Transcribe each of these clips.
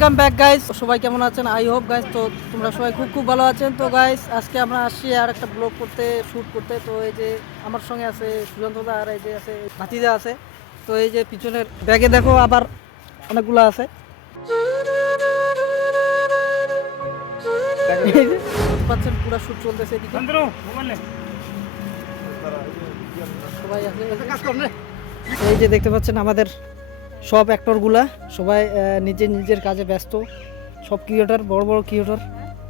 Back guys সবাই কেমন আছেন? আই হোপ গাইস তো তোমরা সবাই খুব খুব ভালো আছেন। তো গাইস আজকে আমরা আসছি আর একটা ব্লগ করতে শ্যুট করতে। তো এই যে আমার সঙ্গে আছে সুজন্তদা আর এই যে আছে ভাতিজা আছে। তো এই যে পিছনের ব্যাগে দেখো আবার অনেকগুলো আছে। পাচ্ছেন পুরো শ্যুট চলতেছে এদিকে। সবাই আছে এই যে দেখতে পাচ্ছেন আমাদের সব অ্যাক্টরগুলা সবাই নিজের নিজের কাজে ব্যস্ত সব ক্রিয়েটর বড় বড় ক্রিয়েটর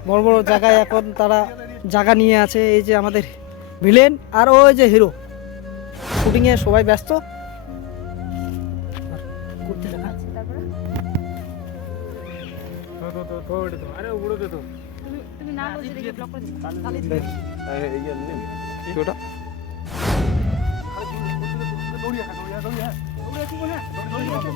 বড় বড় জায়গায় এখন তারা জায়গা নিয়ে আছে এই যে আমাদের ভিলেন আর ওই যে হিরো শুটিংয়ে সবাই ব্যস্ত করতে দেখা। তুমি তুমি না বলছো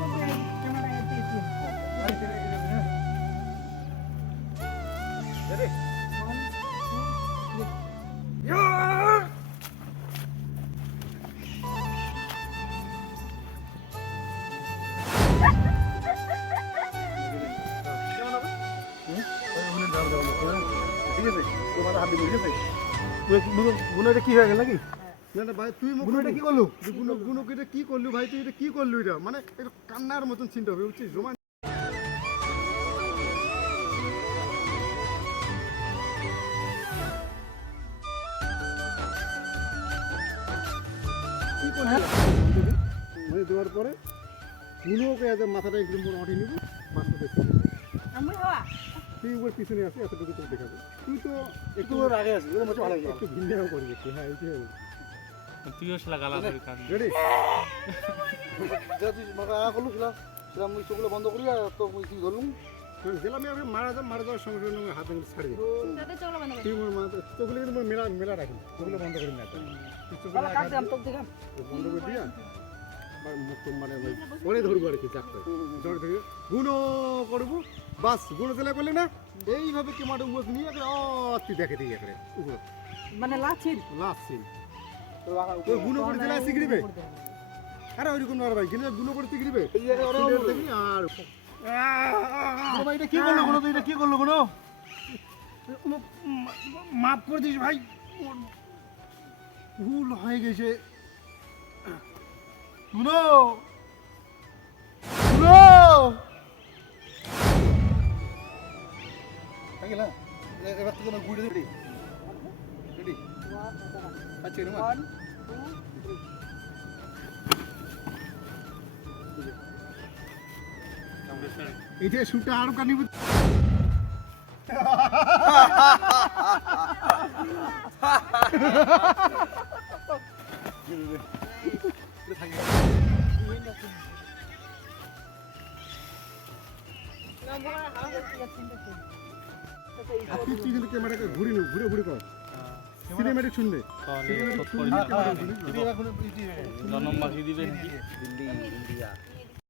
দেখি ব্লক করে দিই গুণটা কি হয়ে গেল নাকি না না ভাই তুই গুণটা কি করলু? গুণ গুণ এটা কি করলু? ভাই তুই এটা কি করলু এটা মানে এটা কান্নার মতন চিন্তা হবে বুঝছিস? রোমান মানে দেওয়ার পরে গুণকে এত মাথাটা একদম মাটি নিবি দেখি তুই উপর পিছনে আসি এতটুকু তোর দেখাবে। তুই তো একটু ওর আগে আসবি ওর মতো একটু ভিন্নাও করবি হ্যাঁ এইটাই তুইও সেলা গালা করে কান রেডি। যদি আ করলু মুই চোখগুলো বন্ধ করি আর তো মুই কি করলুম গেলাম আমি মারা যা মারা যাওয়ার সঙ্গে সঙ্গে হাত ভেঙে ছাড়ি। তাতে চলো বন্ধ তুই মোর মাথা চোখগুলো কিন্তু মোর মেলা মেলা রাখি চোখগুলো বন্ধ করি না তুই চোখগুলো বাবা, কাট তোকে দিলাম। বন্ধ করে দিয়া। মুখ তো মানে ধরবো আর কি চাকরি ধরে ধরে গুণও করব। বাস গুণ দিলে করলে না? এইভাবে নিয়ে দেখে দিয়ে মানে লাচির লাস্ট সিন তোর করে দিলে শিখরিবে আরে ওইরকম না ভাই গিলে গুণ করে দেখবি আর ভাই এটা কি করল গুণ তুই এটা কি করল গুণ মাফ করে দিস ভাই। ভুল হয়ে গেছে। গুণ! গুণ! গেল এবার তো তোমার গুড়ে রেডি রেডি আচ্ছা রুমা এটা শুটটা আরও তুই কিন্তু ক্যামেরাকে ঘুরে ঘুরে ঘুরে কর সিনেমেটিক শুনবে। জন্ম মাসি দিবে নাকি